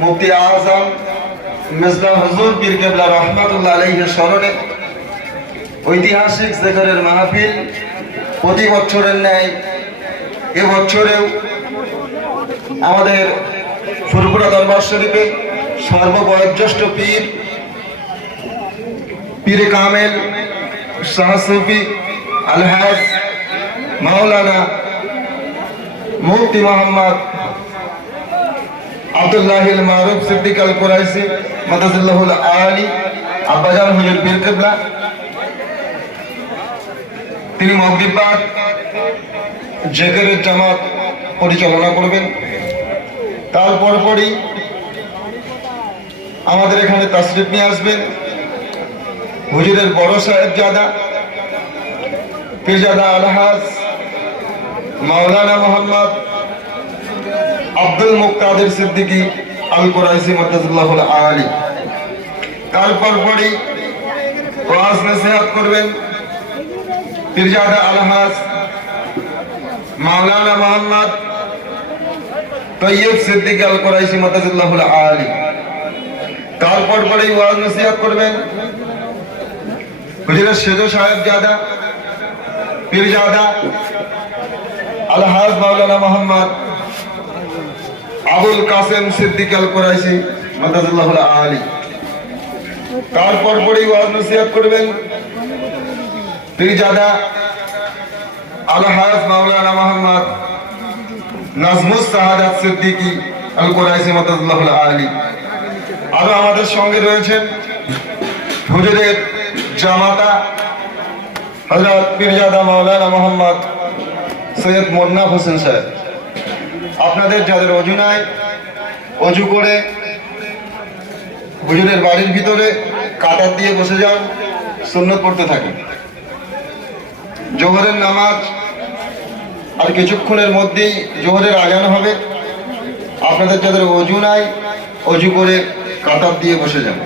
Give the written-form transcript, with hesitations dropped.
মুফতি আজম মিসবাহ হুজুর পীর কেবলা রহমাতুল্লাহ আলাইহির স্মরণে ঐতিহাসিক জিকিরের মাহফিল প্রতি বছরের ন্যায় এবছরেও আমাদের ফুরফুরা দরবার শরীফে সর্ববয়োজ্যেষ্ঠ পীর কামেল শাহ সুফি আলহাজ মাওলানা মুফতি মোহাম্মদ আব্দুল্লাহিল মারুফ সিদ্দিক আল কুরাইশি মাদাজিল্লাহুল আলী আব্বাজান হুজুর পীর কেবলা তিনি মাগরিবাদ জিকিরের জামাত পরিচালনা করবেন। তারপর পরই আমাদের এখানে তাশরিফ নিয়ে আসবেন হুজুরের বড় সাহেবজাদা পীরজাদা আলহাজ মাওলানা মোহাম্মদ আব্দুল মুক্তাদির সিদ্দিকী আল কুরাইশি মাদাজিল্লাহুল আলী। তারপর পরই ওয়াজ নসিহত করবেন পীরজাদা আলহাজ মাওলানা মোহাম্মদ তৈয়ব সিদ্দিকী আল কুরাইশি মাদাজিল্লাহুল আলী। তারপর পরেই ওয়াজ নসিহত করবেন হুজুরের সেজ সাহেবজাদা পীরজাদা আলহাজ মাওলানা মোহাম্মদ আবুল কাসেম সিদ্দিকী আল কুরাইশি মাদাজিল্লাহুল আলী। তারপর পরেই ওয়াজ নসিহত করবেন পীরজাদা আলহাজ মাওলানা মোহাম্মদ নাজমুস সাহাদাত সিদ্দিকী আল কুরাইশি মাদাজিল্লাহুল আলী। আরো আমাদের সঙ্গে রয়েছেন হুজুরের জামাতা হযরত পীরজাদা মাওলানা মোহাম্মদ সৈয়দ মোন্নাফ হোসেন সাহেব। আপনাদের যাদের অজু নাই, অজু করে হুজুরের বাড়ির ভিতরে কাতার দিয়ে বসে যান, সুন্নত পড়তে থাকেন। জোহরের নামাজ আর কিছুক্ষণের মধ্যেই জোহরের আজান হবে। আপনাদের যাদের অজু নাই, অজু করে কাতার দিয়ে বসে যান।